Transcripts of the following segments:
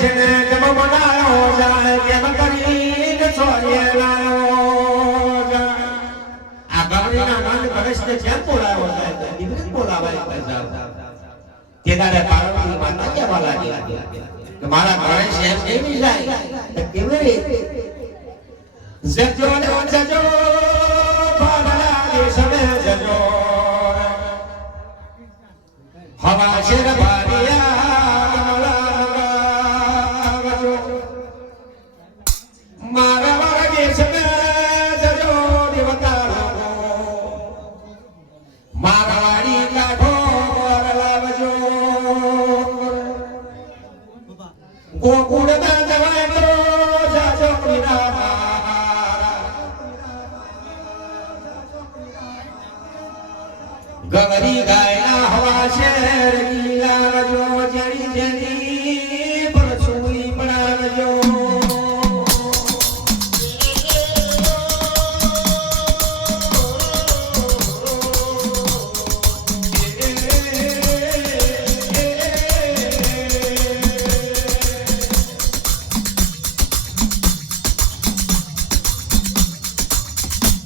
છે ને કેમ બનાયો જાય કેમ કરીને છોડીએ લાયો જાય આ ગવરીના નામ ગણેશને જેમ બોલાયો જાય દીકરી બોલાવાય પૈસા તે દાડે પાર્વતી માતા કહેવા લાગી કે મારા ગણેશ એમ કેવી જાય તો કેવી રીતે જજો ને જજો પાડલા દેશને જજો હવા શેર ભારિયા કમલા ગજો મારા વાળા દેશને જજો દેવતા લોકો મારા વાડી કાઢો લાવજો ગોકુળ માં જવાય તો જાજો પીરા ગવરી ગાયના હવા શેર લાવજો જડી જડી પરસુઈ બનાવજો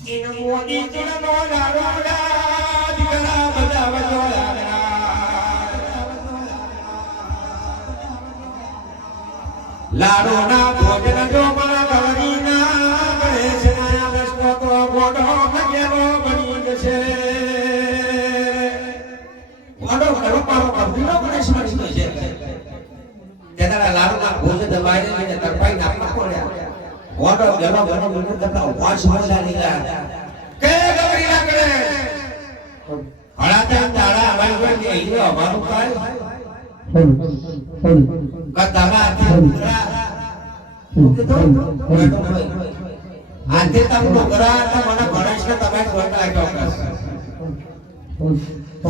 ઇન મોડી ચૂડનો લાડોડા લાડો ના ભોજન જો મારા ગવરી ના ગણેશ ના રસ્તો તો ગોડો ભગેલો બની જશે ગોડો ગોડો પારો કબીરો ગણેશ મરી જશે તેના લાડો ના ભોજન દબાઈને લઈને તરપાઈ નાખવા પડ્યા ગોડો ગેલો ગણો બની કરતા વાસ મજાની ગયા કે ગવરી ના ગણેશ હળાતા તાળા અમારી જોડે એ અમારું કાય કતામાં આતે તમને કરા તો મને ગણેશ ને તમે જોતા ચોક્કસ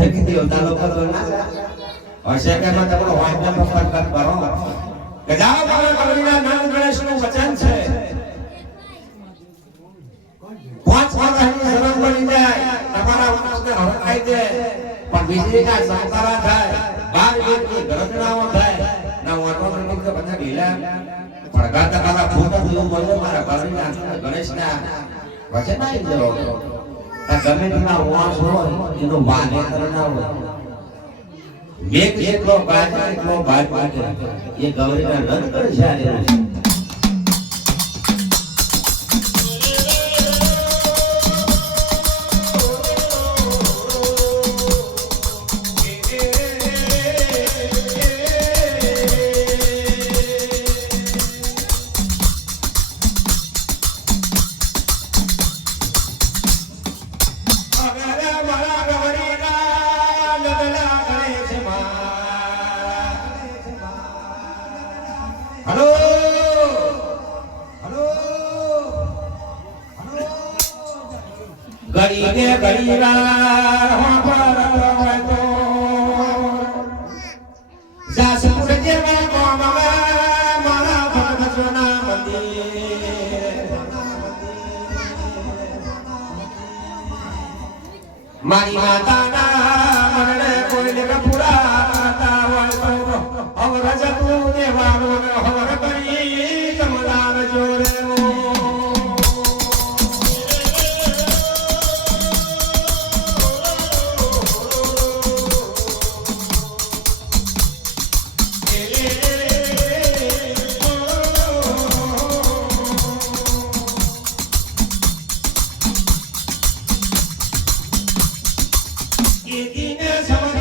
જગી દેવતા લોકો હશે કે મને તમને વાંચના પકડ કરો કે જાઓ મારા ગવરીના નામ ગણેશ નું વચન છે પાંચ વાગ્યાની શરમ બની જાય તમારા વંશને હરખાઈ દે પણ વીજળીના સંતારા થાય બાર વીજળી ગરજનાઓ થાય ના ઓટોમેટિક તો બધા ઢીલા પડગાતા કાલા ફોટો જેવું બોલ્યો મારા ગવરીના ગણેશના વચન આવી જવો આ ગમે તેના વાસ હોય એનો માને કરના હોય મેઘ જેટલો બાજ એટલો બાજ બાજ એ ગવરીના નંદ કરે છે આ હેલો હેલો ગડી ને ગડી વાર હોપર હોય તો જાસપુર જેવા ગામમાં મારા ભગતના મંદિર મારી માતાના મનને કોઈને પૂરા કરતા હોય તો અવર જતું દેવાનું હવર કરી કમલાર જોરે એ દિને